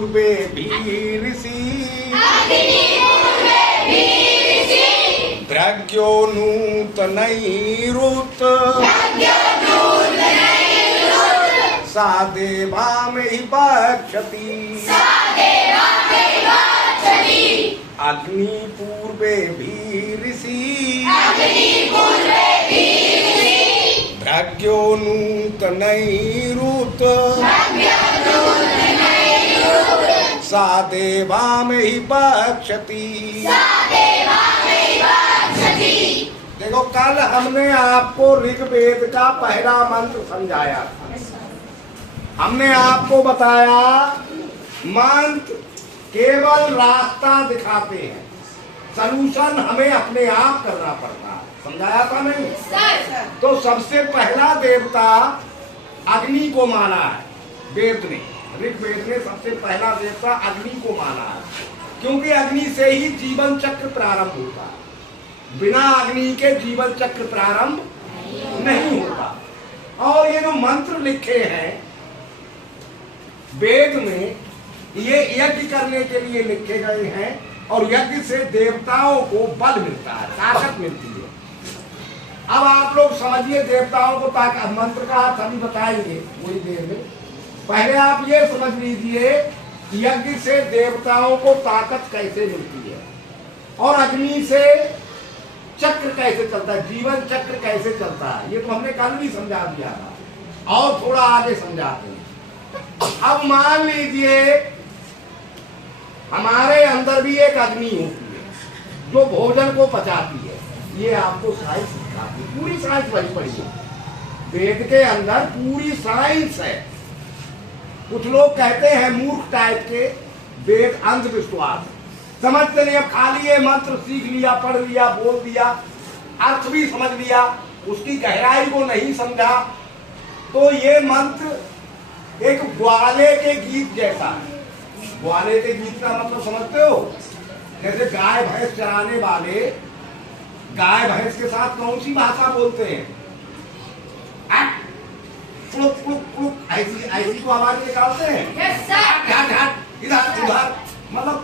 पूर्वे भी ऋषि भ्रग्यो नूतनैरुत सा देवामहि भक्षति अग्नि पूर्वे भी ऋषि भ्रग्यो नूतनैरुत सा देवामहि भक्षति। देखो कल हमने आपको ऋग्वेद का पहला मंत्र समझाया था। हमने आपको बताया मंत्र केवल रास्ता दिखाते हैं, सलूशन हमें अपने आप करना पड़ता है। समझाया था नहीं? तो सबसे पहला देवता अग्नि को माना है वेद ने, ऋग्वेद ने सबसे पहला देवता अग्नि को माना है, क्योंकि अग्नि से ही जीवन चक्र प्रारंभ होता है। बिना अग्नि के जीवन चक्र प्रारंभ नहीं होता। और ये जो मंत्र लिखे हैं वेद में, ये यज्ञ करने के लिए लिखे गए हैं, और यज्ञ से देवताओं को बल मिलता है, ताकत मिलती है। अब आप लोग समझिए देवताओं को ताकत, मंत्र का अर्थ अभी बताएंगे थोड़ी देर में। पहले आप ये समझ लीजिए यज्ञ से देवताओं को ताकत कैसे मिलती है, और अग्नि से चक्र कैसे चलता है, जीवन चक्र कैसे चलता है। ये तो हमने कल भी समझा दिया था, और थोड़ा आगे समझाते हैं। अब मान लीजिए हमारे अंदर भी एक अग्नि होती है जो भोजन को पचाती है। ये आपको साइंस सिखाती है, पूरी साइंस वही पढ़ी है। वेद के अंदर पूरी साइंस है। कुछ लोग कहते हैं मूर्ख टाइप के वेद अंधविश्वास, समझते नहीं। अब खाली ये मंत्र सीख लिया, पढ़ लिया, बोल दिया, अर्थ भी समझ लिया, उसकी गहराई को नहीं समझा, तो ये मंत्र एक ग्वाले के गीत जैसा है। ग्वाले के गीत का मतलब समझते हो? जैसे गाय भैंस चराने वाले गाय भैंस के साथ कौन सी भाषा बोलते हैं? पुक पुक पुक ऐसी ऐसी तो आवाज निकालते हैं। इधर उधर, मतलब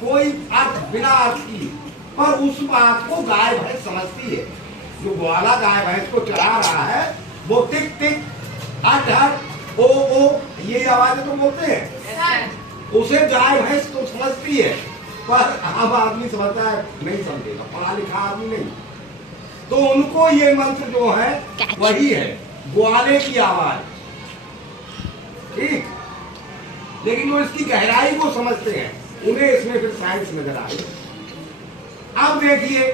कोई अर्थ बिना अर्थ की, पर उस बात को गाय भैंस समझती है। जो ग्वाला गाय भैंस को चला रहा है वो टिक टिक हट हट ओ ये आवाजें तो बोलते हैं, उसे गाय भैंस तो समझती है, पर आम आदमी समझता है नहीं समझेगा, पढ़ा लिखा आदमी नहीं। तो उनको ये मंत्र जो है वही है, ग्वाले की आवाज, ठीक। लेकिन वो इसकी गहराई को समझते हैं, उन्हें इसमें फिर साइंस नजर आए। अब देखिए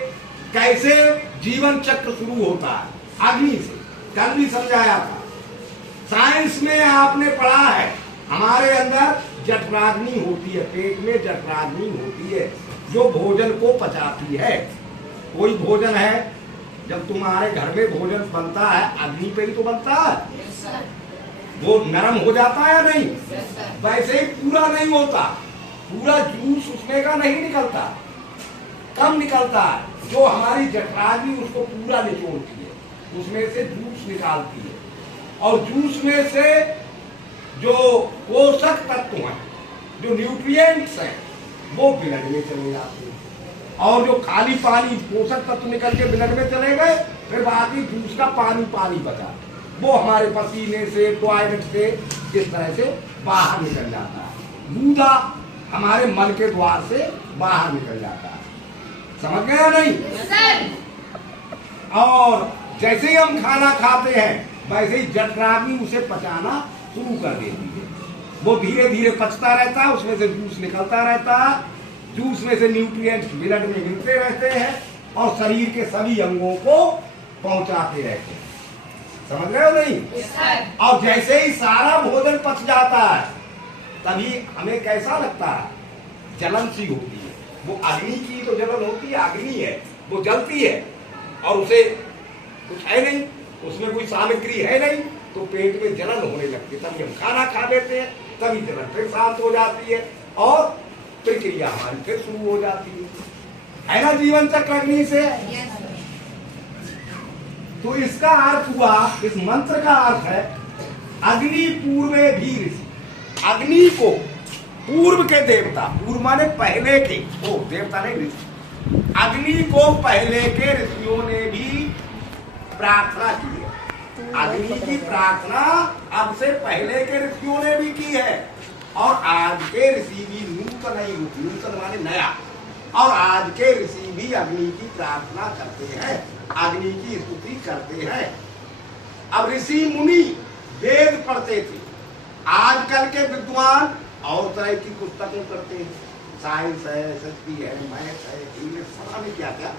कैसे जीवन चक्र शुरू होता है अग्नि से, कल भी समझाया था। साइंस में आपने पढ़ा है हमारे अंदर जठराग्नि होती है, पेट में जठराग्नि होती है जो भोजन को पचाती है। कोई भोजन है, जब तुम्हारे घर में भोजन बनता है अग्नि पे ही तो बनता है, वो नरम हो जाता है या नहीं? वैसे ही पूरा नहीं होता, पूरा जूस उसमें का नहीं निकलता, कम निकलता है। जो हमारी जठराग्नि उसको पूरा निचोड़ती है, उसमें से जूस निकालती है, और जूस में से जो पोषक तत्व हैं, जो न्यूट्रिएंट्स हैं, वो ब्लड में चले जाते हैं। और जो खाली पानी पोषक तत्व निकल के ब्लड में चले गए, फिर बाकी जूस का पानी पानी बचा, वो हमारे पसीने से, टॉयलेट से इस तरह से बाहर निकल जाता है। गूदा हमारे मल के द्वार से बाहर निकल जाता है। समझ गए या नहीं? और जैसे ही हम खाना खाते हैं वैसे ही जठराग्नि उसे पचाना शुरू कर देती है। वो धीरे धीरे पचता रहता है, उसमें से जूस निकलता रहता है, जूस में से न्यूट्रिएंट्स ब्लड में मिलते रहते हैं और शरीर के सभी अंगों को पहुंचाते रहते हैं। समझ रहे हो नहीं? और जैसे ही सारा भोजन पच जाता है तभी हमें कैसा लगता है? जलन सी होती है। वो अग्नि की तो जलन होती है, अग्नि है वो जलती है और उसे कुछ है नहीं, उसमें कोई सामग्री है नहीं, तो पेट में जलन होने लगती है। तभी हम खाना खा लेते हैं, तभी जलन फिर शांत हो जाती है और प्रक्रिया हमारी फिर शुरू हो जाती है ना जीवन चक्र अग्नि से। तो इसका अर्थ हुआ, इस मंत्र का अर्थ है अग्नि पूर्वे भी ऋषि। अग्नि को पूर्व के देवता, पूर्व माने पहले के, ओ देवता नहीं ऋषि, अग्नि को पहले के ऋषियों ने भी प्रार्थना की है। अग्नि की प्रार्थना अब से पहले के ऋषियों ने भी की है, और आज के ऋषि भी नूतन ही, नूतन माने नया, और आज के ऋषि भी अग्नि की प्रार्थना करते हैं, अग्नि की स्तुति करते हैं। अब ऋषि मुनि वेद पढ़ते थे, आजकल के विद्वान और तरह की पुस्तकें पढ़ते हैं, साइंस है, एसएसपी है, मैथ है, इंग्लिश, पता नहीं क्या क्या।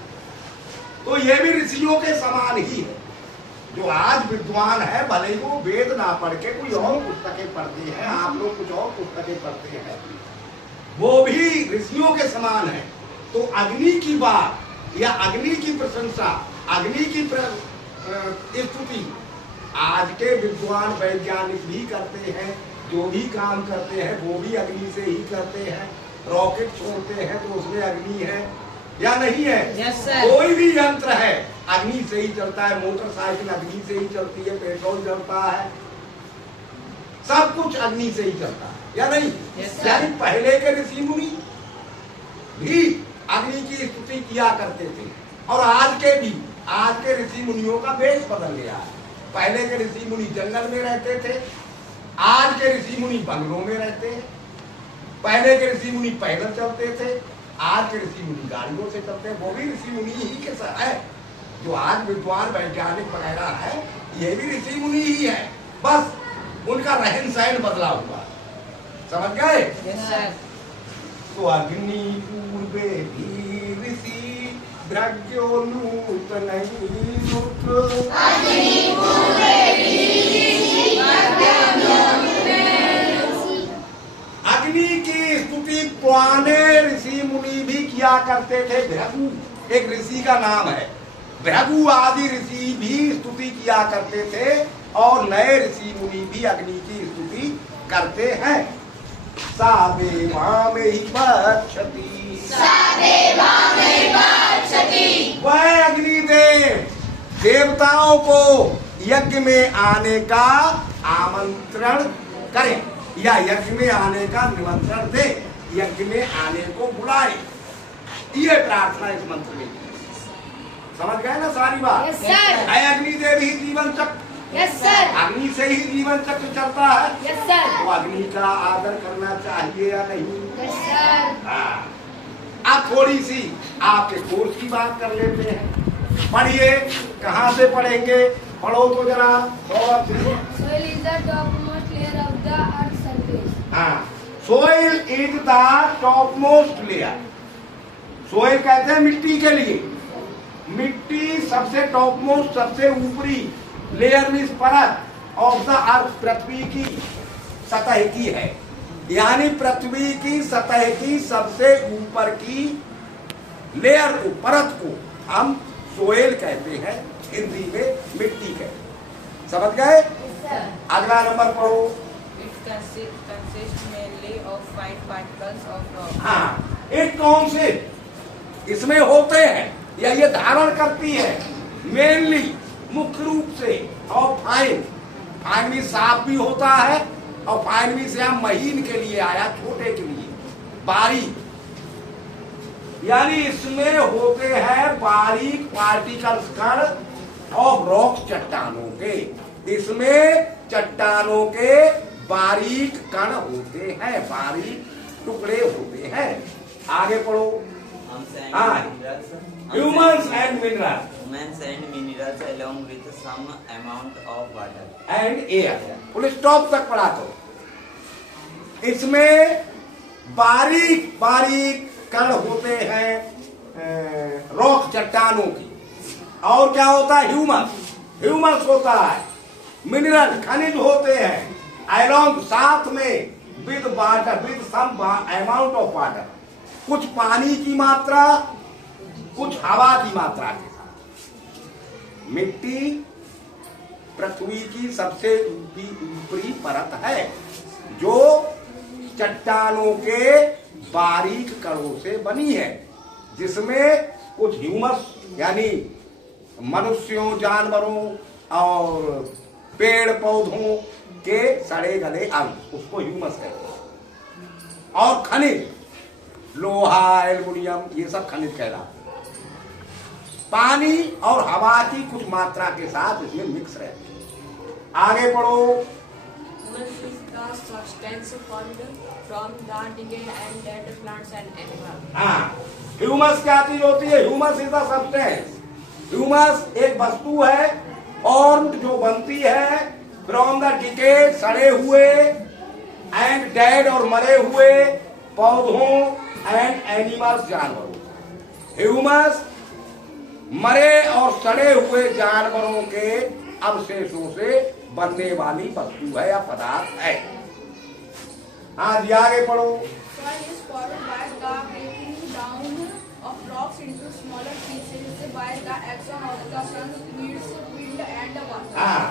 तो ये भी ऋषियों के समान ही है। जो आज विद्वान है, भले ही वो वेद ना पढ़ के कोई और पुस्तकें पढ़ते हैं, आप लोग कुछ और पुस्तकें पढ़ते हैं, वो भी ऋषियों के समान है। तो अग्नि की बात या अग्नि की प्रशंसा, अग्नि की स्तुति आज के विद्वान वैज्ञानिक भी करते हैं। जो भी काम करते हैं वो भी अग्नि से ही करते हैं। रॉकेट छोड़ते हैं तो उसमें अग्नि है या नहीं है? yes, कोई भी यंत्र है अग्नि से ही चलता है, मोटरसाइकिल अग्नि से ही चलती है, पेट्रोल जलता है, सब कुछ अग्नि से ही चलता है या नहीं? yes, यानी पहले के ऋषि मुनि भी अग्नि की स्तुति किया करते थे, और आज के ऋषि मुनियों का वेश बदल गया है। पहले के ऋषि मुनि जंगल में रहते थे, आज के ऋषि मुनि बंगलों में रहते हैं। पहले के ऋषि मुनि पैदल चलते थे, आज के ऋषि मुनि गाड़ियों से चलते हैं। वो भी ऋषि मुनि ही के साथ है। जो आज विद्वान वैज्ञानिक वगैरह है, ये भी ऋषि मुनि ही है, बस उनका रहन सहन बदला हुआ। समझ गए? तो अग्नि पूर्वे भी ऋषि भ्रज्ञो नूतन अग्नि की स्तुति पुराने ऋषि मुनि भी किया करते थे। भृगु एक ऋषि का नाम है, भृगु आदि ऋषि भी स्तुति किया करते थे, और नए ऋषि मुनि भी अग्नि की स्तुति करते हैं। वह अग्निदेव देवताओं को यज्ञ में आने का आमंत्रण करें या यज्ञ में आने का निमंत्रण दे, यज्ञ में आने को बुलाए। ये प्रार्थना इस मंत्र में। समझ गए ना सारी बात? yes, sir. अग्निदेव ही जीवन चक्र, yes, sir. अग्नि से ही जीवन चक्र चलता है। yes, sir. तो अग्नि का आदर करना चाहिए या नहीं? yes, sir. हाँ। अब थोड़ी सी आपके कोर्स की बात कर लेते हैं। पढ़िए, कहाँ से पढ़ेंगे? पढ़ो तो जरा। Soil is the topmost layer of the earth's surface. हाँ, soil is the topmost layer. Soil कहते हैं मिट्टी के लिए। मिट्टी सबसे टॉपमोस्ट, सबसे ऊपरी लेयर में परत ऑफ द अर्थ, पृथ्वी की सतह की है। यानी पृथ्वी की सतह की सबसे ऊपर की लेयर को, परत को हम सोइल कहते हैं, हिंदी में मिट्टी कहते हैं। समझ गए? अगला नंबर पढ़ो। It consists mainly of fine particles of rock. हाँ, एक कौन से इसमें होते हैं या ये धारण करती है? मेनली, मुख्य रूप से, और फाइन। फाइन भी साफ भी होता है, और फाइन भी से हम महीन के लिए आया, छोटे के लिए बारीक। यानी इसमें होते हैं बारीक पार्टिकल्स, कण और रॉक, चट्टानों के। इसमें चट्टानों के बारीक कण होते हैं, बारीक टुकड़े होते हैं। आगे पढ़ो। Humans and minerals. Humans and minerals along with some amount of water. And air. Full stop तक पढ़ा तो। इसमें बारीक बारीक कण होते हैं रॉक, चट्टानों की। और क्या होता है? ह्यूमस होता है। मिनरल, खनिज होते हैं। अलोंग, साथ में, with water, with some amount of water, कुछ पानी की मात्रा, कुछ हवा की मात्रा के साथ। मिट्टी पृथ्वी की सबसे ऊपरी परत है, जो चट्टानों के बारीक कणों से बनी है, जिसमें कुछ ह्यूमस यानी मनुष्यों, जानवरों और पेड़ पौधों के सड़े गले अंग, उसको ह्यूमस कहते हैं। और खनिज, लोहा, एल्युमिनियम, ये सब खनिज कहलाते हैं। पानी और हवा की कुछ मात्रा के साथ इसमें मिक्स रहते हैं। आगे पढ़ो। Humus is the substance formed from the decayed and dead plants and animals. हाँ, ह्यूमस क्या चीज होती है? Humus is the substance. Humus एक वस्तु है और जो बनती है फ्रॉम द डिकेड, सड़े हुए, एंड डेड और मरे हुए पौधों, एंड एनिमल्स, जानवरों। ह्यूमस मरे और सड़े हुए जानवरों के अवशेषों से बनने वाली वस्तु है या पदार्थ है। हाँ जी, आगे पढ़ो। Soil is formed by the breaking down of rocks into smaller pieces by the action of the sun, winds, wind and water. हाँ,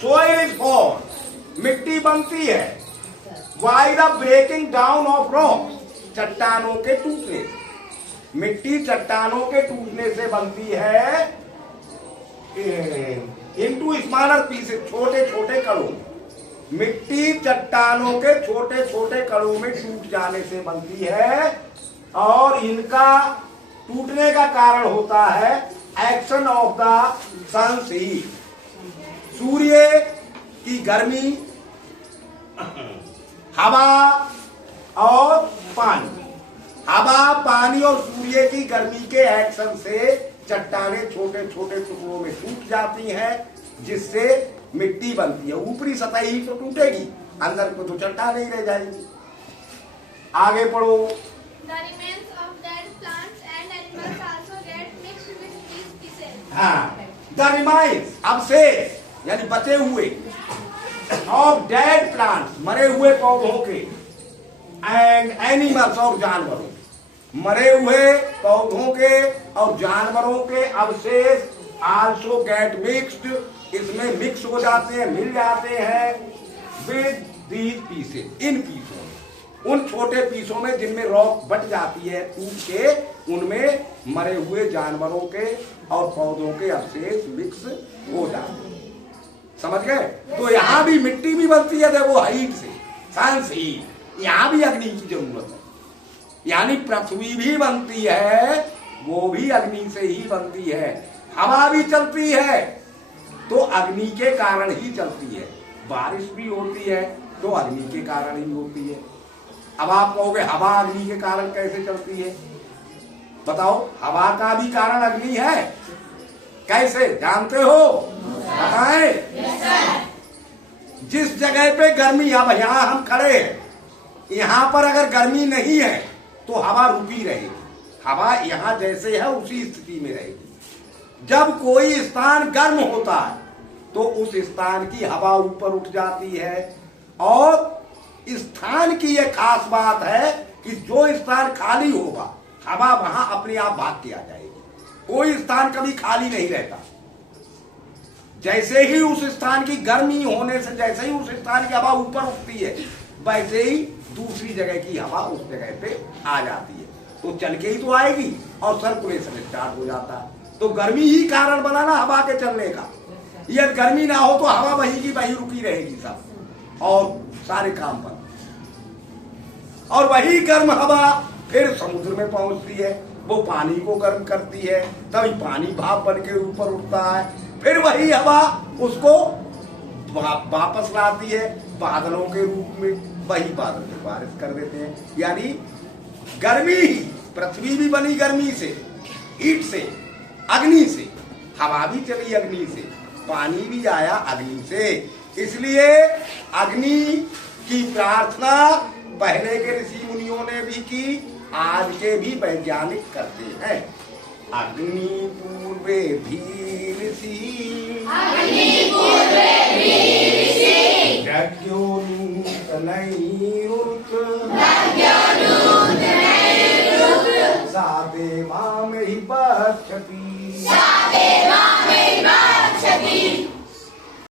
सोइल इज फॉर्म, मिट्टी बनती है by the breaking down of rocks, चट्टानों के टूटने से। मिट्टी चट्टानों के टूटने से बनती है इनटू स्मॉलर पीसेस, छोटे छोटे कणों। मिट्टी चट्टानों के छोटे छोटे कणों में टूट जाने से बनती है और इनका टूटने का कारण होता है action of the sun's heat, सूर्य की गर्मी, हवा और पानी। हवा, पानी और सूर्य की गर्मी के एक्शन से चट्टानें छोटे छोटे टुकड़ों में टूट जाती हैं, जिससे मिट्टी बनती है। ऊपरी सतह ही तो टूटेगी, अंदर को तो चट्टानें ही रह जाएगी। आगे पढ़ो। The remains of dead plants and animals also get mixed with these pieces. हाँ, द रिमाइंस, अवशेष यानी बचे हुए, ऑफ डेड प्लांट्स, मरे हुए पौधों के, एंड एनिमल्स और जानवरों। मरे हुए पौधों के और जानवरों के अवशेष आल्सो गेट मिक्स्ड, इसमें मिक्स हो जाते हैं, मिल जाते हैं विद दीज पीसेस, इन पीसों में, उन छोटे पीसों में जिनमें रॉक बट जाती है टूट के, उनमें मरे हुए जानवरों के और पौधों के अवशेष मिक्स हो जाते हैं। समझ गए? तो यहाँ भी मिट्टी भी बनती है, देखो हाइट से, साइंस हीट, यहाँ भी अग्नि की जरूरत है। यानी पृथ्वी भी बनती है, वो भी अग्नि से ही बनती है। हवा भी चलती है तो अग्नि के कारण ही चलती है। बारिश भी होती है तो अग्नि के कारण ही होती है। अब आप कहोगे हवा अग्नि के कारण कैसे चलती है? बताओ, हवा का भी कारण अग्नि है। कैसे जानते हो? बताएं। जिस जगह पे गर्मी, अब यहाँ हम खड़े हैं, यहाँ पर अगर गर्मी नहीं है तो हवा रुकी रहेगी। हवा यहाँ जैसे है उसी स्थिति में रहेगी। जब कोई स्थान गर्म होता है तो उस स्थान की हवा ऊपर उठ जाती है। और स्थान की यह खास बात है कि जो स्थान खाली होगा, हवा वहां अपने आप भाग के आ जाएगी। कोई स्थान कभी खाली नहीं रहता। जैसे ही उस स्थान की गर्मी होने से, जैसे ही उस स्थान की हवा ऊपर उठती है, वैसे ही दूसरी जगह की हवा उस जगह पे आ जाती है। तो चल के ही तो आएगी और सर्कुलेशन स्टार्ट हो जाता है। तो गर्मी ही कारण बना ना हवा के चलने का। यदि गर्मी ना हो तो हवा वही की वही रुकी रहेगी सब और सारे काम पर। और वही गर्म हवा फिर समुद्र में पहुंचती है, वो पानी को गर्म करती है, तभी पानी भाप बन के ऊपर उठता है। फिर वही हवा उसको वापस लाती है बादलों के रूप में, वही बादल में बारिश कर देते हैं। यानी गर्मी ही, पृथ्वी भी बनी गर्मी से, हीट से, अग्नि से, हवा भी चली अग्नि से, पानी भी आया अग्नि से। इसलिए अग्नि की प्रार्थना पहले के ऋषि मुनियों ने भी की, आज के भी वैज्ञानिक करते हैं। अग्नि पूर्वे भीषि, यज्ञो नूतनैरुन